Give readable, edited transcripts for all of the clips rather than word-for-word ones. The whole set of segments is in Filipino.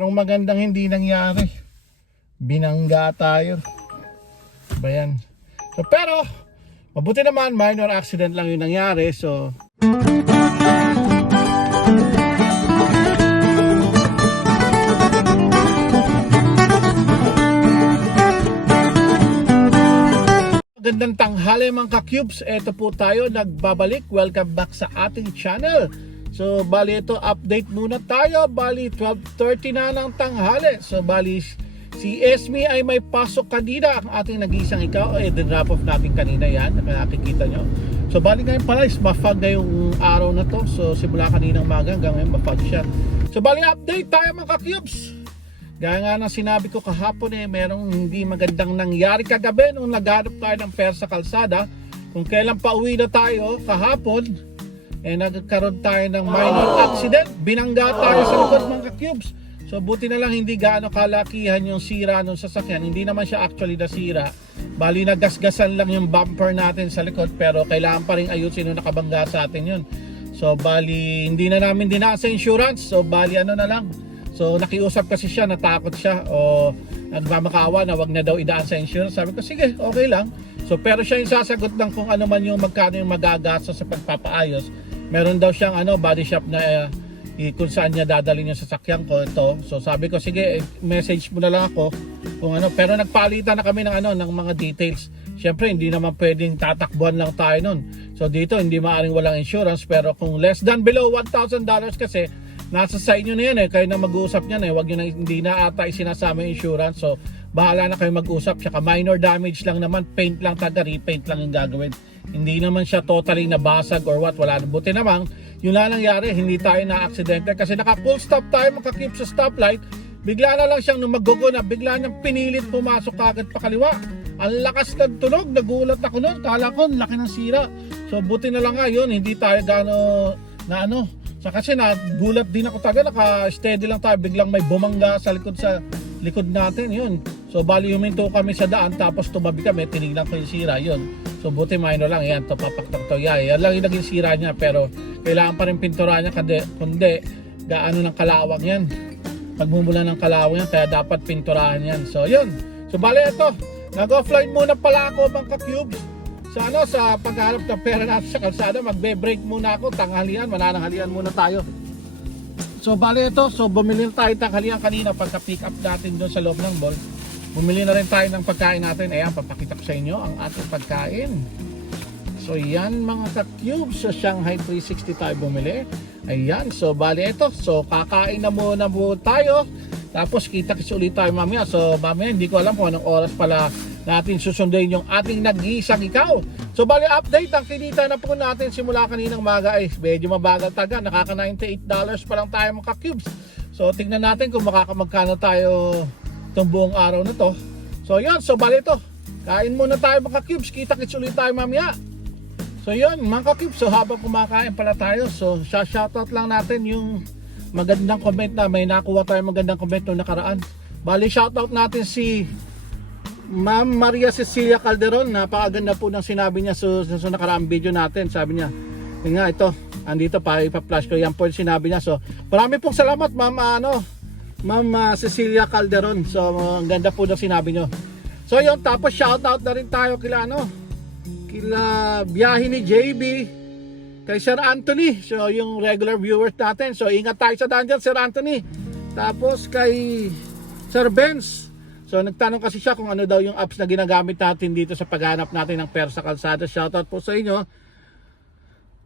Merong magandang hindi nangyari. Binangga tayo. Ba yan? So, pero, mabuti naman, minor accident lang yung nangyari. So, magandang tanghali mga ka-cubes. Ito po tayo, nagbabalik. Welcome back sa ating channel. So, bali ito, update muna tayo. Bali, 12:30 na ng tanghali. So, bali, si Esme ay may pasok kanina. Ang ating nag-iisang ikaw, drop off natin kanina yan. Nakikita nyo. So, bali ngayon pala is mafag na yung araw na to. So, simula kaninang maga hanggang ngayon mafag siya. So, bali, update tayo mga ka-cubes. Gaya nga na sinabi ko kahapon merong hindi magandang nangyari kagabi nung naghanap tayo ng pera sa kalsada. Kung kailan pa uwi na tayo kahapon, nagkaroon tayo ng minor accident. Binangga tayo sa likod mga cubes. So buti na lang hindi gaano kalakihan yung sira ng sasakyan. Hindi naman siya actually nasira. Bali nagasgasan lang yung bumper natin sa likod, pero kailangan pa rin ayusin yung nakabangga sa atin yun. So bali hindi na namin dinaan sa insurance. So bali ano na lang. So nakiusap kasi siya, natakot siya o nagmamakaawa na wag na daw idaan sa insurance. Sabi ko sige, okay lang. So pero siya yung sasagot ng kung ano man yung magkano yung magagastos sa pagpapaayos. Meron daw siyang body shop na kung saan niya dadalhin yung sasakyan ko ito. So sabi ko sige, message mo na lang ako kung ano. Pero nagpalitan na kami ng ng mga details. Siyempre hindi naman pwedeng tatakbuhan lang tayo nun. So dito hindi maaring walang insurance, pero kung less than below $1,000 kasi nasa sa inyo na yan kayo na mag-uusap niyan wag niyo na, hindi na ata isinasama yung insurance. So bahala na kayo mag-usap. Tsaka minor damage lang naman, paint lang, taga repaint lang yung gagawin. Hindi naman siya totally nabasag or what, wala. Buti naman yun lang nangyari, hindi tayo na-aksidente kasi naka full stop tayo, makakip sa stoplight. Bigla na lang siyang nung maggugo na, bigla niyang pinilit pumasok agad pa kaliwa. Ang lakas ng tunog, nagulat ako noon, kala ko laki ng sira. So buti na lang nga yun, hindi tayo gaano na So kasi nagulat din ako taga, naka-steady lang tayo, biglang may bumangga sa likod natin, yun. So bali huminto kami sa daan, tapos tumabi kami, tinignan ko yung sira, yun. So buti minor lang, yan, papaktak to, yan lang yung naging sira niya, pero kailangan pa rin pintura niya, kundi gaano ng kalawang yan. Pagmumula ng kalawang yan, kaya dapat pinturahan yan. So yun, so bali ito, nag-offline muna pala ako mga ka-cubes. Sa pagharap ng pera natin sa kalsada, magbe-break muna ako, tanghalian, manananghalian muna tayo. So bali ito, so bumili tayo tanghalian kanina pagka-pick up natin doon sa loob ng mall. Bumili na rin tayo ng pagkain natin. Ayan, papakita ko sa inyo ang ating pagkain. So yan mga ka-cubes, sa Shanghai 360 tayo bumili. Ayan, so bali ito, so kakain na muna tayo. Tapos kita-kits ulit tayo mamaya. So mamaya hindi ko alam kung anong oras pala natin susundin yung ating nag-iisang ikaw. So bali update, ang kinita na po natin simula kaninang maga ay medyo mabagal taga, nakaka $98 pa lang tayo mga cubes. So tingnan natin kung magkano tayo itong buong araw na to. So yun, so bali ito, kain muna tayo mga cubes, kita-kits ulit tayo mamaya. So yun mga cubes, so habang kumakain pala tayo, so shoutout lang natin yung magandang comment na may nakuha tayo magandang comment nung nakaraan. Bali shoutout natin si Ma'am Maria Cecilia Calderon. Napakaganda po ng sinabi niya sa nakaraang video natin. Sabi niya, yun nga ito, andito pa, ipa-flash ko. Yan po yung sinabi niya. So, marami pong salamat Ma'am Cecilia Calderon. So, ang ganda po ng sinabi niyo. So, yun, tapos shoutout na rin tayo kila biyahe ni JB, kay Sir Anthony. So, yung regular viewers natin. So, ingat tayo sa daan dyan, Sir Anthony. Tapos kay Sir Benz. So nagtanong kasi siya kung ano daw yung apps na ginagamit natin dito sa paghanap natin ng pera sa kalsada. Shoutout po sa inyo.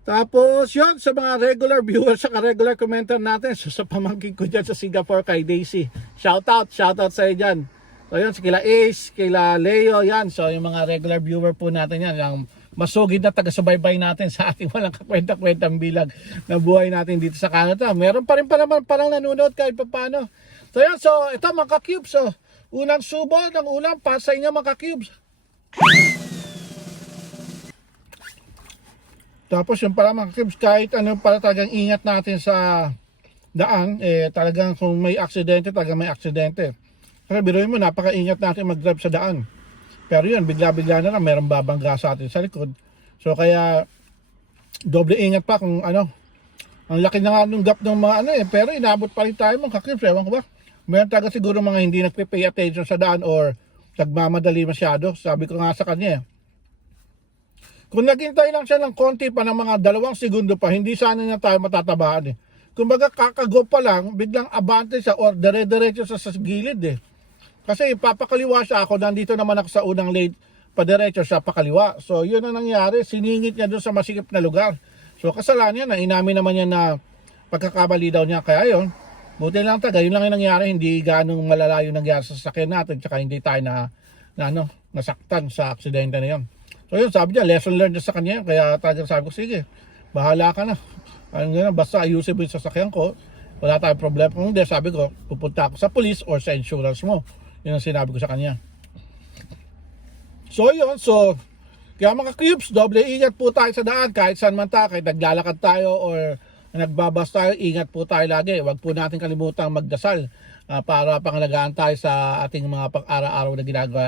Tapos yun, sa mga regular viewers, sa regular commenter natin, so sa pamangkin ko dyan sa Singapore kay Daisy. Shoutout sa iyo dyan. So yun, kila Ace, kila Leo, yan. So yung mga regular viewer po natin yan, yung masugid na taga-subaybay natin sa ating walang kakwenta-kwentang bilag na buhay natin dito sa Canada. Meron pa rin pa naman parang nanonood kahit pa paano. So yan, so ito mga ka-cubes, so unang subo ng ulam para sa inyo mga cubes. Tapos yung pala mga cubes, kahit ano pala talagang ingat natin sa daan, talagang kung may aksidente, talagang may aksidente. Kasi biruin mo, napaka-ingat natin mag-drive sa daan. Pero yun, bigla-bigla na lang, mayroong babangga sa atin sa likod. So kaya, doble ingat pa kung ang laki na nga nung gap ng mga pero inabot pa rin tayo mga cubes, ewan ko ba. Meron talaga siguro mga hindi nagpe-pay attention sa daan or nagmamadali masyado. Sabi ko nga sa kanya, kung naghintay lang siya ng konti pa ng mga 2 segundo pa, hindi sana niya tayo matatabaan eh. Kumbaga kakago pa lang, biglang abante siya or dire-diretso sa gilid eh. Kasi papakaliwa siya, ako nandito naman ako sa unang lane, padiretso siya pakaliwa. So yun ang nangyari, siningit niya doon sa masikip na lugar. So kasalanan niya, na inamin naman niya na pagkakamali daw niya. Kaya yun, buti lang taga, yun lang yung nangyari, hindi ganong malalayo nangyari sa sasakyan natin, tsaka hindi tayo nasaktan sa aksidente na yun. So yun, sabi niya, lesson learned sa kanya, kaya talagang sabi ko, sige, bahala ka na. Basta ayusin mo yung sasakyan ko, wala tayong problema. Kung hindi, sabi ko, pupunta ako sa police or sa insurance mo. Yun ang sinabi ko sa kanya. So yun, kaya mga cubes, doble ingat po tayo sa daan, kahit saan man tayo, kahit naglalakad tayo or nagbabas tayo, ingat po tayo lagi. Huwag po natin kalimutang magdasal para pangalagaan tayo sa ating mga pang-araw-araw na ginagawa.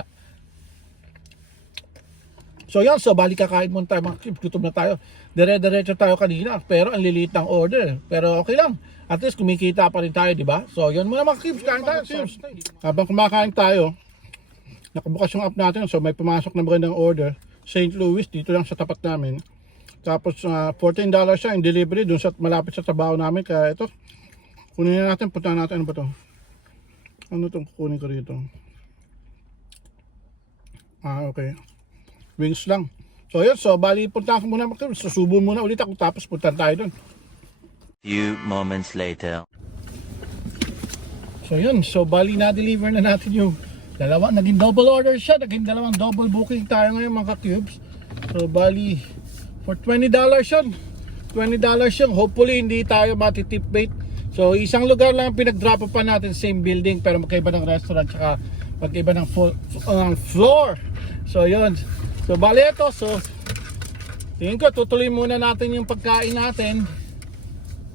So yan, balik kakain muna tayo mga cubes, gutom na tayo. Dire-diretso tayo kanina, pero ang liliit ng order. Pero okay lang, at least kumikita pa rin tayo, di ba? So yun muna mga cubes, kain tayo. Habang kumakain tayo, nakabukas yung app natin, so may pumasok na magandang order. St. Louis, dito lang sa tapat namin. Tapos $14 siya in delivery dun sa malapit sa trabaho namin. Kaya ito, kunin na natin, punta natin. Ano ba to? Ano itong kukunin ko rito? Okay. Wings lang. So yun, bali punta ko muna, susubo muna ulit ako tapos punta tayo dun. Few moments later. So yun, bali na-deliver na natin yung naging double order siya, naging dalawang double booking tayo ngayon mga cubes. So bali, for $20 yun. $20 yun, hopefully hindi tayo matitip bait. So isang lugar lang pinag-drop pa natin, same building, pero magkaiba ng restaurant, saka magkaiba ng floor. So yun. So bali ito, tingin ko tutuloy muna natin yung pagkain natin.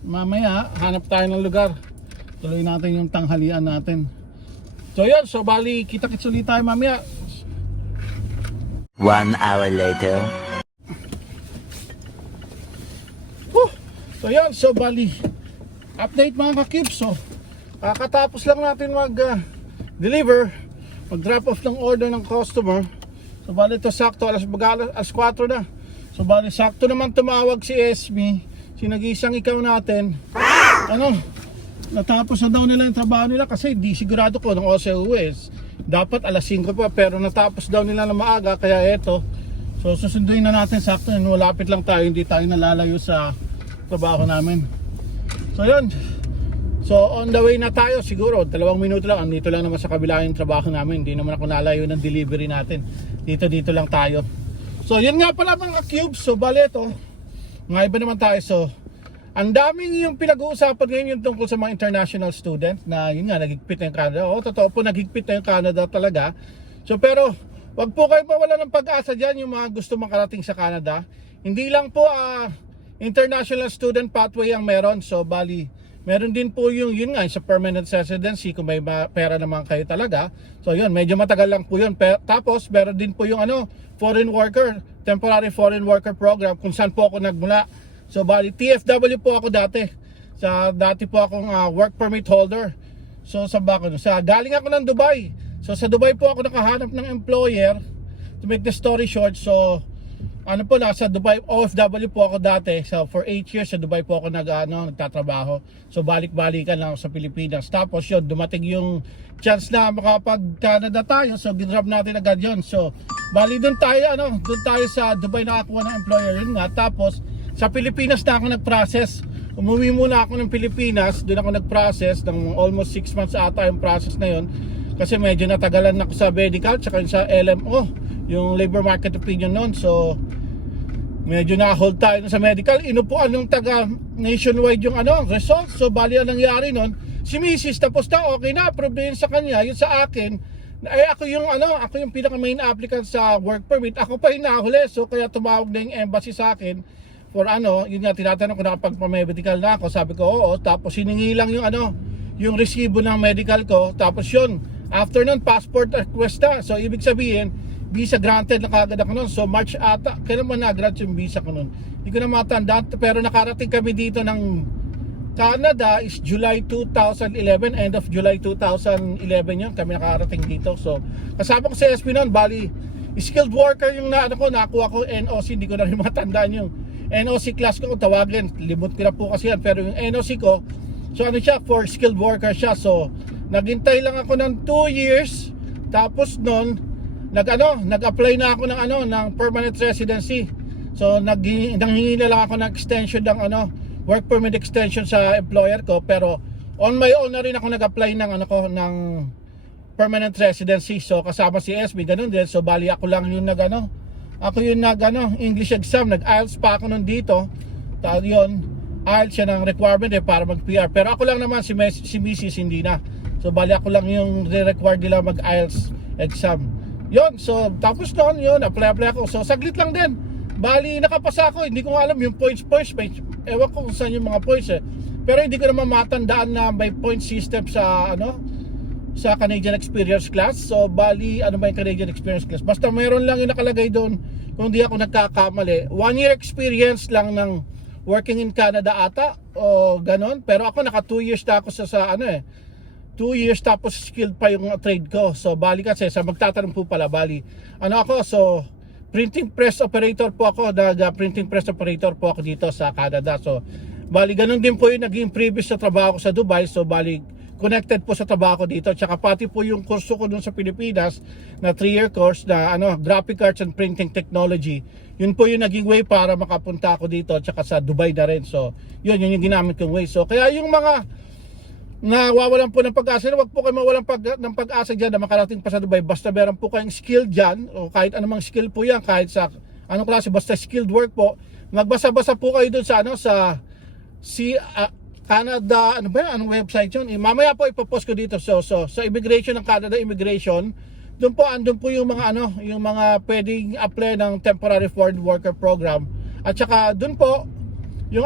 Mamaya hanap tayo ng lugar, tuloy natin yung tanghalian natin. So yun, bali kita-kits ulit tayo mamaya. 1 hour later. So yun, bali update mga ka-cubes. Kakatapos lang natin mag-deliver, mag-drop off ng order ng customer. So bali ito sakto, alas 4 na. So bali sakto naman tumawag si Esme, sinag-isang ikaw natin. Natapos na daw nila yung trabaho nila kasi di sigurado ko ng OCUS. Dapat alas 5 pa, pero natapos daw nila na maaga, kaya eto. So susunduin na natin sakto, malapit lang tayo, hindi tayo nalalayo sa trabaho namin. So yun. So on the way na tayo, siguro 2 minuto lang, andito lang naman sa kabila yung trabaho namin, hindi naman ako nalayo ng delivery natin. Dito lang tayo. So yun nga pala mga cubes, bali ito, mga iba naman tayo. Ang daming yung pinag-uusapan ngayon yung tungkol sa mga international student na yun nga, naghigpit na yung Canada. Totoo po, naghigpit na yung Canada talaga. So pero, wag po kayo mawala ng pag-asa dyan yung mga gusto makarating sa Canada. Hindi lang po international student pathway ang meron. So bali, meron din po yung yun nga, sa permanent residency kung may pera naman kayo talaga. So yun, medyo matagal lang po yun. Tapos meron din po yung foreign worker, temporary foreign worker program kung saan po ako nagmula. So bali TFW po ako dati. Dati po akong work permit holder. So galing ako ng Dubai. So sa Dubai po ako nakahanap ng employer. To make the story short, nasa Dubai, OFW po ako dati. So for 8 years sa Dubai po ako nagtatrabaho. So balik-balikan lang ako sa Pilipinas. Tapos yun, dumating yung chance na makapag-Canada tayo. So ginrab natin agad yun. So bali doon tayo sa Dubai nakakuha ng employer yun nga. Tapos sa Pilipinas na ako nag-process. Umuwi muna ako ng Pilipinas, doon ako nag-process ng almost 6 months ata yung process na yun. Kasi medyo natagalan ako sa medical, tsaka sa LMO, yung labor market opinion noon. So medyo na-hold tayo sa medical. Inupuan yung taga nationwide yung results. So bali ang nangyari noon, si Mrs. tapos na okay na, approve na yun sa kanya. Yun sa akin, ako yung pinaka main applicant sa work permit. Ako pa yung nahuli. So kaya tumawag na yung embassy sa akin for yun nga, tinatanong ko nakapag-medical na ako. Sabi ko oo, tapos hiningi lang yung resibo ng medical ko. Tapos yun, after nun, passport request na. So ibig sabihin, visa granted na kagad ako nun. So March ata, kailan man na-grant yung visa ko nun, hindi ko na matanda. Pero nakarating kami dito ng Canada is July 2011, end of July 2011 yun, kami nakarating dito. So, kasama ko sa SB noon, bali, skilled worker yung nakuha ko, NOC, hindi ko na rin matandaan yung NOC class ko, kung tawagin, limot ko na po kasi yan, pero yung NOC ko, so ano siya, for skilled worker siya. So, naghintay lang ako ng 2 years, tapos noon, nag-apply na ako ng permanent residency. So, nanghingi na lang ako ng extension ng work permit extension sa employer ko, pero on my own na rin ako nag-apply ng permanent residency. So kasama si SB ganun din. So bali ako lang yung English exam, nag-IELTS pa ako nun dito. Yun, IELTS siya ng requirement para mag-PR. Pero ako lang naman, si Mrs. hindi na. So bali ako lang yung re-required nila mag-IELTS exam. Yun, so tapos noon, yun, apply ako. So saglit lang din. Bali nakapasa ako, hindi ko alam yung points. Ewan ko kung saan yung mga points Pero hindi ko naman matandaan na may point system sa sa Canadian Experience Class. So bali ano ba yung Canadian Experience Class? Basta mayroon lang yung nakalagay doon, kung di ako nagkakamali, 1 year experience lang ng working in Canada ata o ganon. Pero ako naka 2 years na ako sa 2 years tapos skilled pa yung trade ko. So bali kasi sa magtatanong po pala, bali so printing press operator po ako, printing press operator po ako dito sa Canada. So, bali ganun din po yung naging previous sa trabaho ko sa Dubai. So, bali connected po sa trabaho ko dito. Tsaka pati po yung kurso ko dun sa Pilipinas na 3-year course na graphic arts and printing technology. Yun po yung naging way para makapunta ako dito tsaka sa Dubai na rin. So, yun yung ginamit kong way. So, kaya yung mga nawawalan po ng pag-asa, wag po kayo mawalan ng pag-asa dyan na makarating pa sa Dubai. Basta meron po kayong skill dyan, o kahit anumang skill po yan, kahit sa anong klase, basta skilled work po, magbasa-basa po kayo dun sa Canada, anong website yun? Mamaya po ipopost ko dito. So sa immigration ng Canada Immigration, doon po yung mga yung mga pwedeng apply ng temporary foreign worker program. At saka doon po yung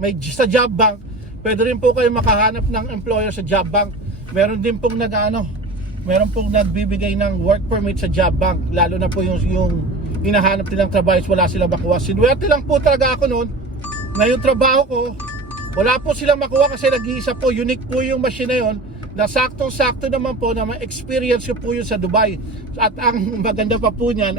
may sa job bank, pwede rin po kayo makahanap ng employer sa job bank. Meron din pong nagbibigay ng work permit sa job bank, lalo na po yung hinahanap nilang trabaho, wala silang makuha. Sinuwerte lang po talaga ako noon na yung trabaho ko, wala po silang makuha kasi nag-iisa po, unique po yung machine na yun, na saktong-sakto naman po na ma-experience ko po yun sa Dubai. At ang maganda pa po niyan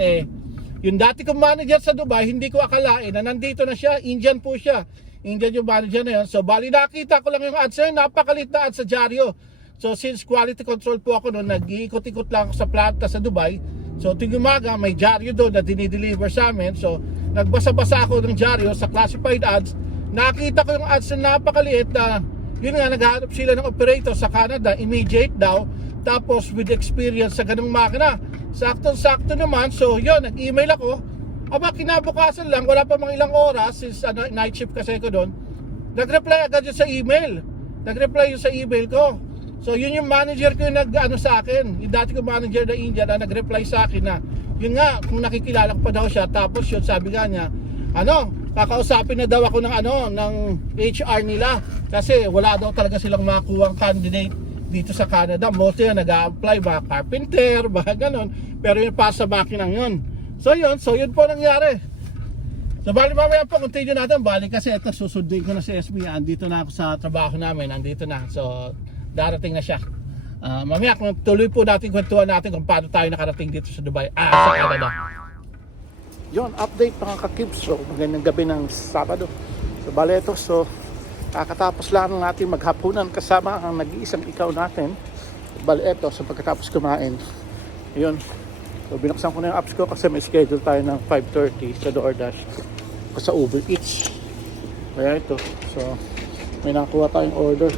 yung dati kong manager sa Dubai, hindi ko akalain na nandito na siya, Indian po siya. Indian yung manager na yun. So bali nakita ko lang yung ads na yun, napakalit na ads sa dyaryo. So since quality control po ako noon, nag-iikot-ikot lang ako sa planta sa Dubai. So tuwing umaga may dyaryo doon na dinideliver sa amin. So nagbasa-basa ako ng dyaryo sa classified ads. Nakita ko yung ads na napakaliit na yun nga, naghahanap sila ng operator sa Canada, immediate daw, tapos with experience sa ganung makina. Saktong-sakto naman. So yun, nag-email ako. Kinabukasan lang, wala pa mga ilang oras, since night shift kasi ko doon, nag-reply agad yun sa email. Nag-reply yun sa email ko. So yun yung manager ko yung sa akin. Yung dati ko manager na India na nag-reply sa akin na, yun nga, kung nakikilala ko pa daw siya. Tapos yun, sabi nga niya, kakausapin na daw ako ng HR nila. Kasi wala daw talaga silang makuhang candidate dito sa Canada. Mostly nag-a-apply ba, carpenter, ba, ganon. Pero yun pa sa makinang yun. So yun po nangyari. So bali mamaya po continue natin. Bali kasi ito susundin ko na si SB. Andito na ako sa trabaho namin. Andito na. So darating na siya. Mamaya kung tuloy po natin kwentuhan natin kung paano tayo nakarating dito sa Dubai. Sa Canada. Yun, update mga ka-cubes. So magandang gabi ng Sabado. So bali ito. So kakatapos lang natin maghapunan kasama ang nag-iisang ikaw natin. Bali ito. So pagkatapos kumain. Yun. So binuksan ko na yung apps ko kasi may schedule tayo ng 5:30 sa DoorDash o sa Uber Eats. Kaya ito. So may nakuha tayong order.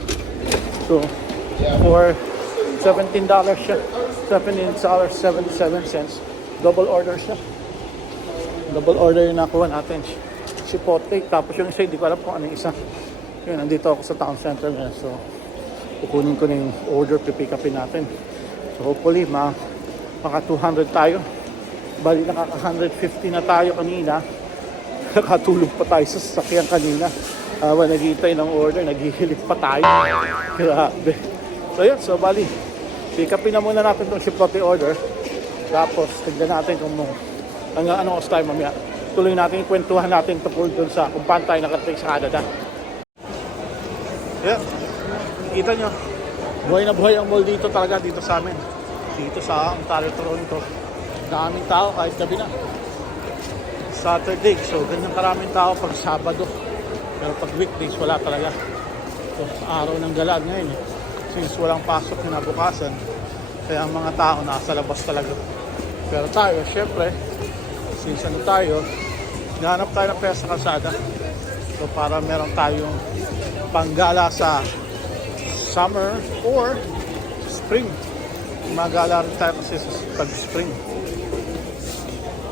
So for $17 siya. $17.77. Double order siya. Double order yung nakuha natin. Chipotle. Tapos yung isa, hindi ko alam kung ano yung isa. Yun, nandito ako sa town center ngayon. So kukunin ko na yung order, pipick upin natin. So hopefully maka 200 tayo. Bali nakaka 150 na tayo kanina. Nakatulog pa tayo sa sasakyan kanina. Naghihintay ng order, naghihilip pa tayo. Grabe. So yun, so bali pick upin na muna natin itong Chipotle order. Tapos tignan natin kung hanggang anong tayo mamaya. Tuloy natin, kwentuhan natin tungkol dun sa kung paano tayo nakarating sa Canada. Yan. Kita nyo. Buhay na buhay ang mall dito talaga dito sa amin. Dito sa Ontario, Toronto. Daming tao kahit gabi na. Saturday, so ganyan karaming tao pag Sabado. Pero pag weekdays, wala talaga. So, araw ng galaan ngayon eh. Since walang pasok na bukasan, kaya ang mga tao nasa labas talaga. Pero tayo, syempre, since ano tayo, nahanap tayo ng pera sa kalsada. So para meron tayong panggala sa summer or spring. Magala rin tayo kasi sa pag-spring.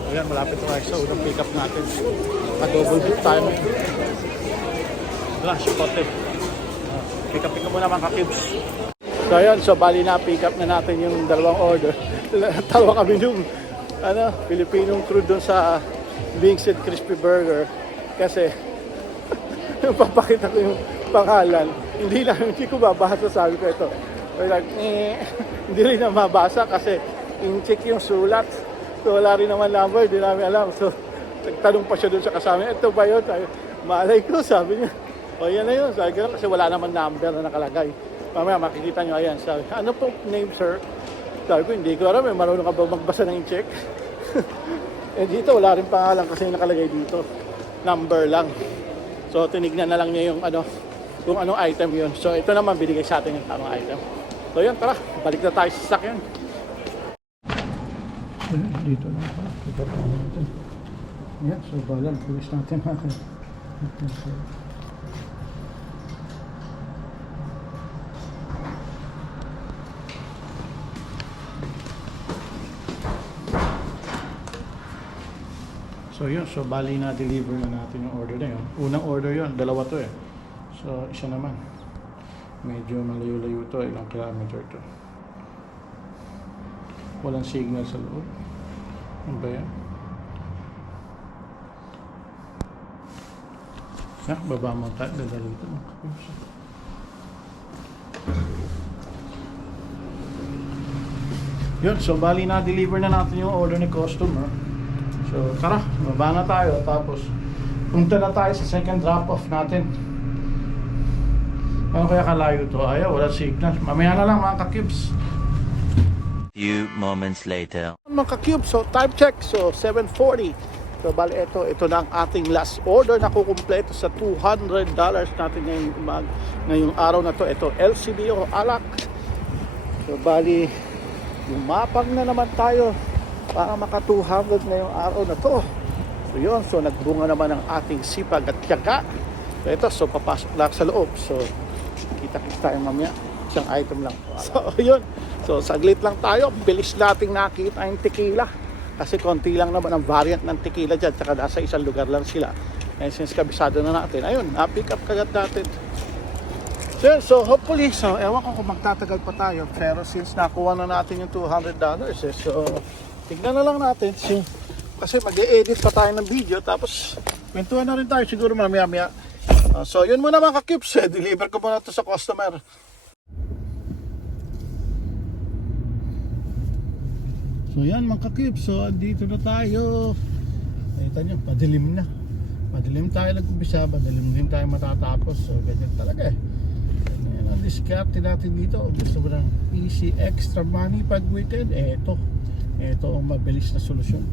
Ayan, malapit na tayo sa unang pick up natin. Naka-double book tayo ngayon. Wala, sipote. Pick up muna mga kakibs. So ayan, so bali na pick up na natin yung dalawang order. Tawa kami nung Filipinong crew doon sa Wings and Crispy Burger. Kasi papakita ko yung pangalan. Hindi ko mabasa, sabi ko ito. Like, hindi rin na mabasa kasi in-check yung sulat. So wala rin naman number, hindi namin alam. So nagtanong pa siya doon sa kasama. Ito ba yun? Malay ko, sabi niya. O yan na yun, sabi ko kasi wala naman number na nakalagay. Mamaya makikita nyo, ayan, sabi, ano po name sir? Sabi ko, hindi ko alam, marunong ka ba magbasa ng check? Eh dito, wala rin pangalan kasi nakalagay dito. Number lang. So tinignan na lang niya yung kung anong item yun. So ito naman, binigay sa atin yung tamang item. So yun, tara, balik na tayo sa sakyan. Dito na pa, ito pa natin. Yan, so balan, pulis natin natin. So yun, so bali na deliver na natin yung order na yun. Unang order yun, dalawa to eh. So isa naman. Medyo malayo-layo to, ilang kilometer to. Walang signal sa loob. Ano ba yan? Baba mo tayo, dadalo ito. Yun, so bali na deliver na natin yung order ni customer. So tara, baba na tayo tapos punta na tayo sa second drop-off natin. Ano kaya kalayo to? Ayaw, wala signal. Mamaya na lang mga ka-cubes. Few moments later. Mga ka-cubes, so time check. So 7:40. So bali ito na ang ating last order na kukumpleto sa $200 natin ngayong araw na to. Ito LCBO alak. So bali lumapag na naman tayo para maka 200 na yung araw na to. So yun, so nagbunga naman ang ating sipag at tiyaga. So ito, so papasok lang sa loob. So kita-kita tayo mamaya. Isang item lang. So yun, so saglit lang tayo. Bilis nating nakita yung tequila. Kasi konti lang naman ang variant ng tequila dyan. Tsaka nasa isang lugar lang sila. And since kabisado na natin, ayun, na-pick up kagad natin. So hopefully, so ewan ko kung magtatagal pa tayo. Pero since nakuha na natin yung $200 so tignan na lang natin kasi mag-e-edit pa tayo ng video tapos kwentuhan na rin tayo siguro mamaya-maya. So yun muna mga ka-cubes, deliver ko muna to sa customer. So yan mga ka-cubes, so andito na tayo. Kita nyo, padilim na. Madilim tayo nag-umpisa, madilim din tayo matatapos. So ganyan talaga eh. Yan ang diskarte natin dito. Gusto mo ng easy extra money pag weekend, ito ang mabilis na solusyon.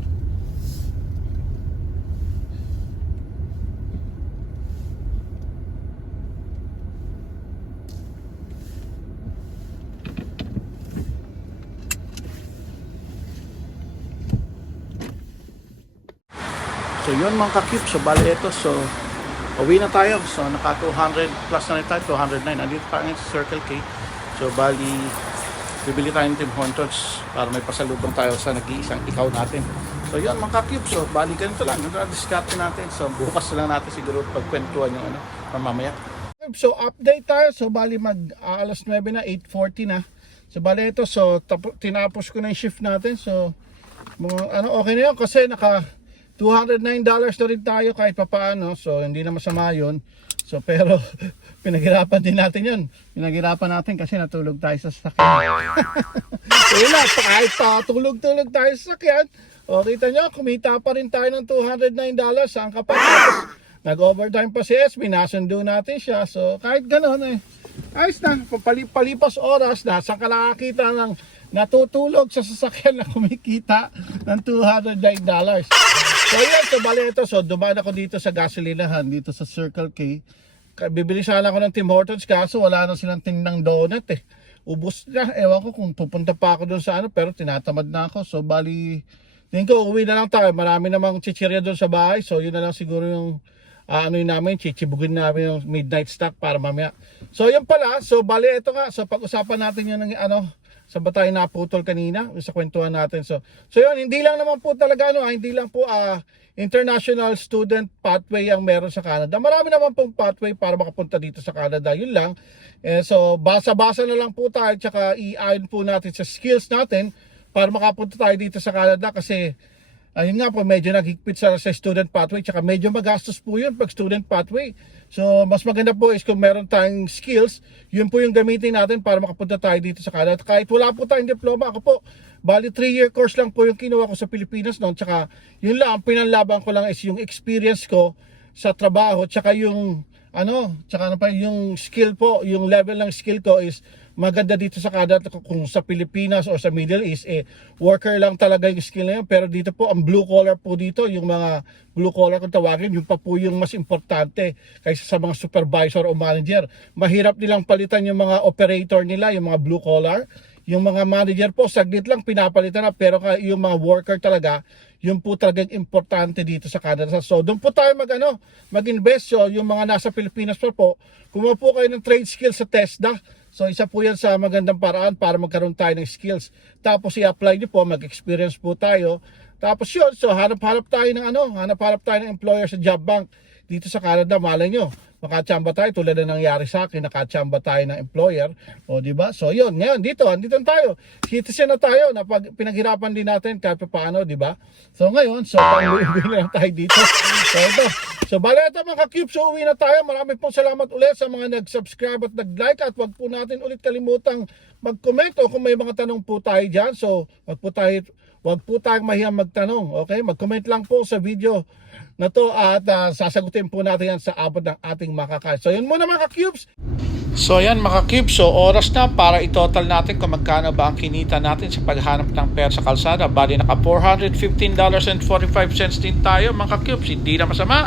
So yun mga ka-cubes, so bali ito, so uwi na tayo. So naka 200 plus na rin tayo, 209. Andito tayo sa Circle K. So bali bibili tayo ng Tim Hortons para may pasalubong tayo sa nag-iisang ikaw natin. So yun mga ka-cubes, so bali ganito lang, discarte natin. So bukas na lang natin siguro pagkwentuhan yung mamaya. So update tayo, so bali alas 9 na, 8:40 na. So bali ito, so tinapos ko na yung shift natin. So okay na yun kasi naka $209 na rin tayo kahit papaano. So hindi na masama yun. So pero pinaghirapan din natin yun. Pinaghirapan natin kasi natulog tayo sa sasakyan. So yun na, kahit tulog-tulog tayo sa sasakyan, o kita nyo, kumita pa rin tayo ng $209. Saan ka pa? Tapos Nag-overtime pa si SB, nasundo natin siya. So kahit gano'n ayos na, palipas oras na, saan ka nakakita ng natutulog sa sasakyan na kumikita ng $209. So yun, so bali ito, so dumaan ako dito sa gasolinahan, dito sa Circle K. Bibili sana ako ng Tim Hortons, kaso wala na silang tinang donut Ubus na, ewan ko kung pupunta pa ako doon sa pero tinatamad na ako. So bali, tingin ko uwi na lang tayo, marami namang chichirya doon sa bahay. So yun na lang siguro yung yun namin, chichibugin namin yung midnight stock para mamaya. So yun pala, so bali ito nga, so pag-usapan natin yun ng sa ba tayo naputol kanina, sa kwentuhan natin. So yun, hindi lang naman po talaga, hindi lang po international student pathway ang meron sa Canada. Marami naman pong pathway para makapunta dito sa Canada, yun lang. So basa-basa na lang po tayo, tsaka i-ayon po natin sa skills natin para makapunta tayo dito sa Canada kasi ayun nga po, medyo naghigpit sa student pathway, tsaka medyo magastos po yun pag student pathway. So mas maganda po is kung meron tayong skills, yun po yung gamitin natin para makapunta tayo dito sa Canada. Kahit wala po tayong diploma, ako po, bali 3-year course lang po yung kinuha ko sa Pilipinas noon, tsaka yun lang, ang pinanlaban ko lang is yung experience ko sa trabaho, tsaka yung yung skill po, yung level ng skill ko is maganda dito sa Canada. Kung sa Pilipinas o sa Middle East, worker lang talaga yung skill na yun. Pero dito po, ang blue collar po dito, yung mga blue collar kung tawagin, yung pa po yung mas importante kaysa sa mga supervisor o manager. Mahirap nilang palitan yung mga operator nila, yung mga blue collar. Yung mga manager po, saglit lang pinapalitan na, pero yung mga worker talaga, yun po talagang importante dito sa Canada. So doon po tayo mag-invest. So yung mga nasa Pilipinas pa po, kumuha po kayo ng trade skills sa TESDA. So isa po yan sa magandang paraan para magkaroon tayo ng skills. Tapos i-apply niyo po, mag-experience po tayo. Tapos yun, so hanap-hanap tayo ng employer sa job bank dito sa Canada. Malay nyo, makachamba tayo tulad na nangyari sa akin, nakachamba tayo ng employer. O di ba? So yun, ngayon dito tayo. Citizen na tayo, na pinaghirapan din natin kahit paano, di ba? So ngayon, so pang-uwi na lang tayo dito. So ito. So bala ito mga ka-cubes, so uwi na tayo. Maraming pong salamat ulit sa mga nag-subscribe at nag-like, at wag po natin ulit kalimutang mag-comment o kung may mga tanong po tayo dyan. So wag po tayong mahiyang magtanong. Okay? Mag-comment lang po sa video na to at sasagutin po natin yan sa abot ng ating makakaya. So yun muna mga ka-cubes. So yan mga ka-cubes, so oras na para i-total natin kung magkano ba ang kinita natin sa paghanap ng pera sa kalsada. Bali naka $415.45 din tayo mga ka-cubes, hindi na masama.